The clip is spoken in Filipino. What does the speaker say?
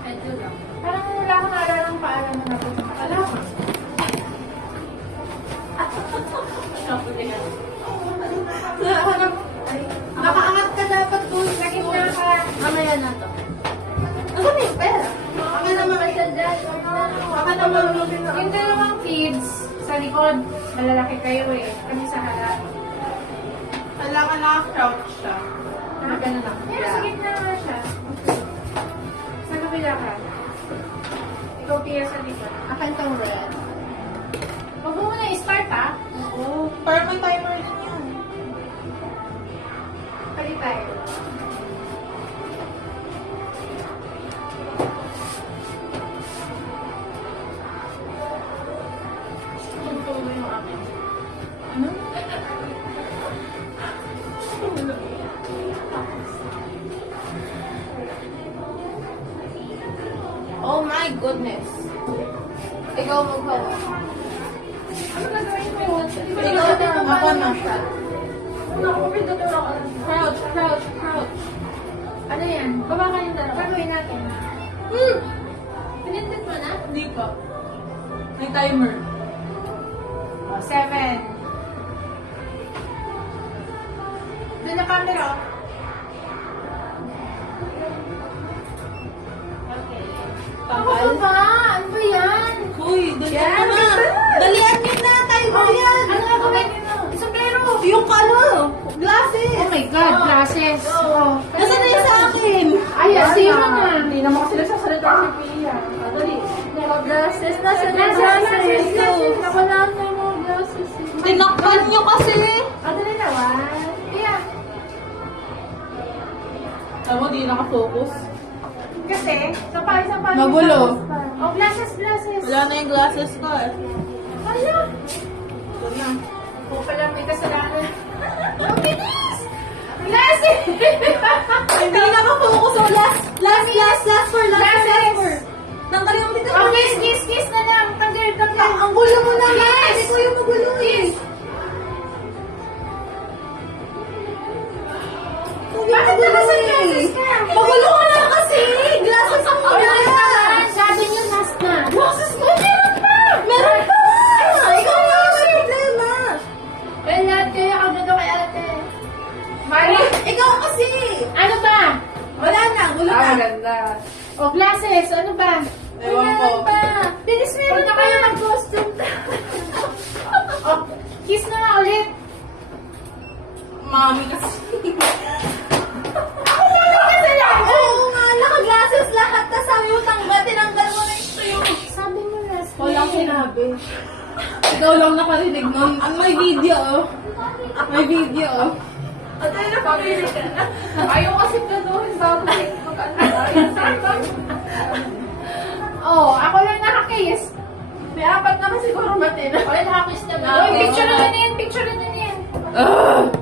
Medyo lang. Parang wala akong naalala ng paalam mo na po. Alam ko. Nakaangat ka dapat doon. Sakit na ka. Mamaya na to. Ang kami, pera. Kami naman masyadyan. Baka naman yung dalawang kids sa likod, malalaki kayo eh. Kami sa harap. Kailangan naka-crouch siya. Ha? Ganun lang. Pero sa gitna naman siya. Sa kabila ka. Ikaw Pia sa likod. Akin tong red. Huwag mo muna i-start ha. Oo. Para may timer din yan. Palit tayo. Tuloy yung akin. Ano? Oh my goodness. Ikaw maghawa. Ano gagawin ko? Ikaw na. Ako na. Crouch, crouch, crouch. Ano yan? Baba ka yung dalawa. Gagawin natin. Pinindit mo na? Hindi pa. May timer. 7. Doon na camera. Ano ba? Ano ba yan? Uy, dalian Yan, mo na. ganda. Dalian nyo na. Timer yan. Ano gagawin nyo? Sombrero. Yung ano? Glasses. Oh my God, glasses. Oh. Nasaan na yung sa akin? Ay, zero na. Hindi naman kasi nagsasalita si Pia. Dali. Glasses. Nasa Glasses. Nawala na yung mga glasses. Tinakpan nyo kasi. Dali na, one. Yeah. Alam mo, di nakafocus. Kasi, sapay. Magulo. Oh, glasses. Wala na yung glasses ko eh. Hala. Ito na. O pala, may kasalanan. Ang bilis! Glasses! Hindi nakafocus. So, last for. Tanggalin mo dito. Oh, kiss na lang. Tanggal. Ang gulo mo naman. Hindi ko yung magulo eh. Bakit naka-sunglasses ka? Magulo ka na kasi. Glasses ang Wala wala. naman. Sabi niyo, last na. Glasses mo. Meron pa. Ikaw na may problema. Well, lahat kayo ako dito kay ate. Mali. Ikaw kasi. Ano ba? Wala na. Gulo na. Ganda. O, glasses. Ano ba? Ewan ko. Meron pa. Bilis, meron na kayo mag-costume. O, kiss na nga ulit. Mami kasi. Oo nga, naka-glasses lahat. Tas sabi mo tinanggal mo na yung Sabi mo last Walang sinabi. Ikaw lang nakarinig nun. Ang may video, oh. May video, oh. At ay napapili ka na. Ayaw kasi planuhin bago Oh, ako lang nakakiss. May apat naman siguro matin. Okay, nakakiss na ba? Okay. Picture na yan. Ugh.